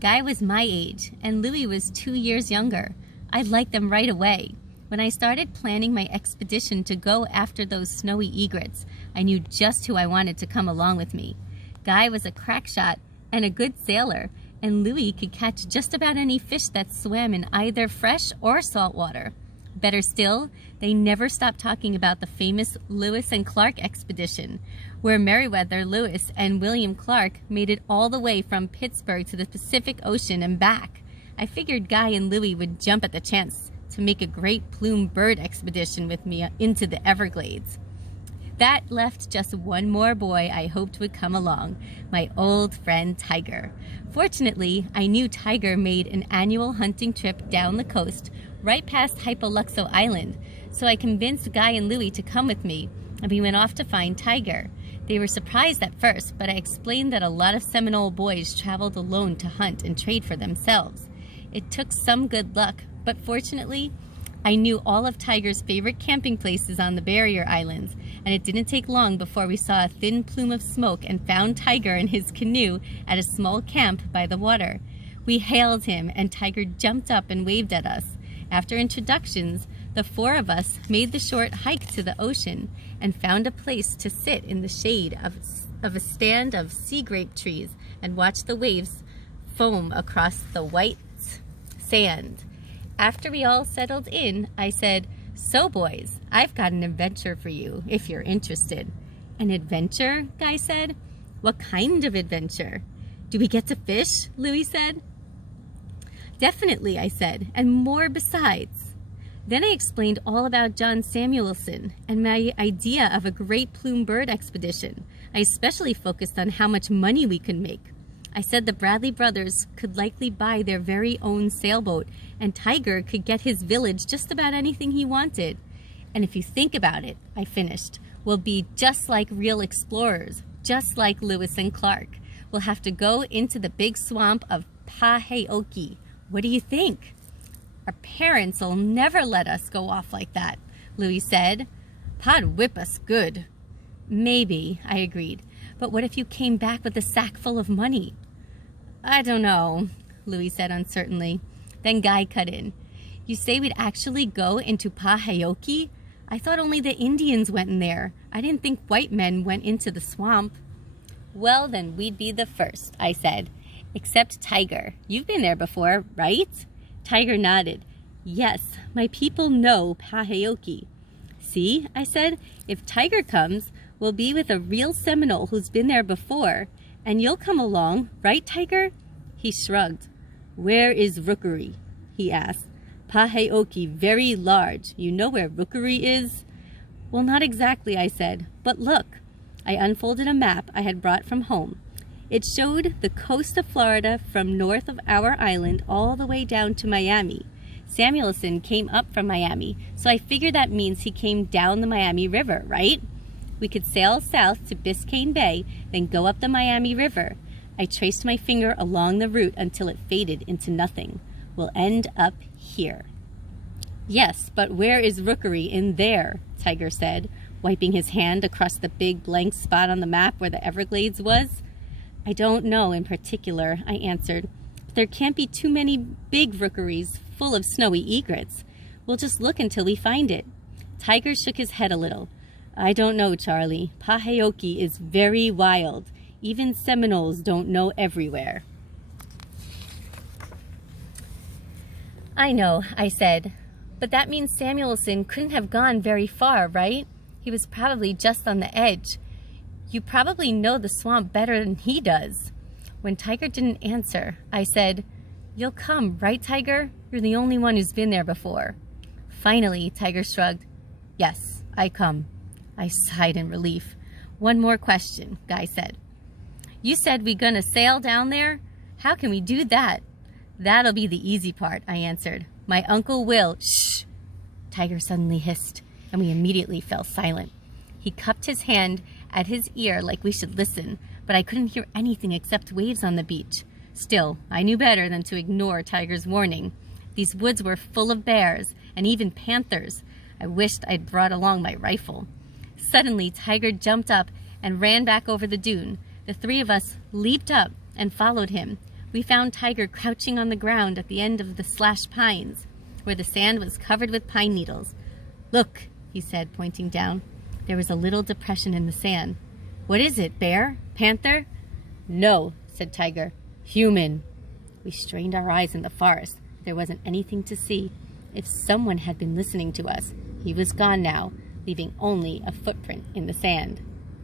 Guy was my age, and Louis was 2 years younger. I liked them right away. When I started planning my expedition to go after those snowy egrets, I knew just who I wanted to come along with me. Guy was a crack shot and a good sailor, and Louis could catch just about any fish that swam in either fresh or salt water. Better still, they never stopped talking about the famous Lewis and Clark expedition, where Meriwether Lewis and William Clark made it all the way from Pittsburgh to the Pacific Ocean and back. I figured Guy and Louis would jump at the chance to make a great plume bird expedition with me into the Everglades. That left just one more boy I hoped would come along, my old friend Tiger. Fortunately, I knew Tiger made an annual hunting trip down the coast, right past Hypoluxo Island, so I convinced Guy and Louis to come with me, and we went off to find Tiger. They were surprised at first, but I explained that a lot of Seminole boys traveled alone to hunt and trade for themselves. It took some good luck, but fortunately, I knew all of Tiger's favorite camping places on the barrier islands, and it didn't take long before we saw a thin plume of smoke and found Tiger in his canoe at a small camp by the water. We hailed him, and Tiger jumped up and waved at us. After introductions, the four of us made the short hike to the ocean and found a place to sit in the shade of a stand of sea grape trees and watch the waves foam across the white sand. After we all settled in, I said, "So boys, I've got an adventure for you, if you're interested." "An adventure?" Guy said. "What kind of adventure?" "Do we get to fish?" Louis said. "Definitely," I said, "and more besides." Then I explained all about John Samuelson and my idea of a great plume bird expedition. I especially focused on how much money we could make. I said the Bradley brothers could likely buy their very own sailboat, and Tiger could get his village just about anything he wanted. "And if you think about it," I finished, "we'll be just like real explorers, just like Lewis and Clark. We'll have to go into the big swamp of Paheoki. What do you think?" "Our parents will never let us go off like that," Louis said. "Pa'd whip us good." "Maybe," I agreed. "But what if you came back with a sack full of money?" "I don't know," Louis said uncertainly. Then Guy cut in. "You say we'd actually go into Paheoki? I thought only the Indians went in there. I didn't think white men went into the swamp." "Well, then we'd be the first," I said. "Except Tiger. You've been there before, right?" Tiger nodded. "Yes, my people know Paheoki." "See," I said, "if Tiger comes, we'll be with a real Seminole who's been there before. And you'll come along, right, Tiger?" He shrugged. "Where is Rookery?" he asked. "Paheoki very large. You know where Rookery is?" "Well, not exactly," I said. "But look." I unfolded a map I had brought from home. It showed the coast of Florida from north of our island all the way down to Miami. Samuelson came up from Miami, so I figured that means he came down the Miami River, right? We could sail south to Biscayne Bay, then go up the Miami River. I traced my finger along the route until it faded into nothing. We'll end up here. "Yes, but where is Rookery in there?" Tiger said, wiping his hand across the big blank spot on the map where the Everglades was. "I don't know in particular," I answered. "But there can't be too many big rookeries full of snowy egrets. We'll just look until we find it." Tiger shook his head a little. "I don't know, Charlie. Paheoki is very wild. Even Seminoles don't know everywhere." "I know," I said. "But that means Samuelson couldn't have gone very far, right? He was probably just on the edge. You probably know the swamp better than he does." When Tiger didn't answer, I said, "You'll come, right, Tiger? You're the only one who's been there before." Finally, Tiger shrugged. "Yes, I come." I sighed in relief. "One more question," Guy said. "You said we gonna sail down there? How can we do that?" "That'll be the easy part," I answered. "My uncle will—" "Shh!" Tiger suddenly hissed, and we immediately fell silent. He cupped his hand at his ear like we should listen, but I couldn't hear anything except waves on the beach. Still, I knew better than to ignore Tiger's warning. These woods were full of bears and even panthers. I wished I'd brought along my rifle. Suddenly, Tiger jumped up and ran back over the dune. The three of us leaped up and followed him. We found Tiger crouching on the ground at the end of the slashed pines, where the sand was covered with pine needles. "Look," he said, pointing down. There was a little depression in the sand. "What is it, bear? Panther?" "No," said Tiger. "Human." We strained our eyes in the forest. There wasn't anything to see. If someone had been listening to us, he was gone now, leaving only a footprint in the sand.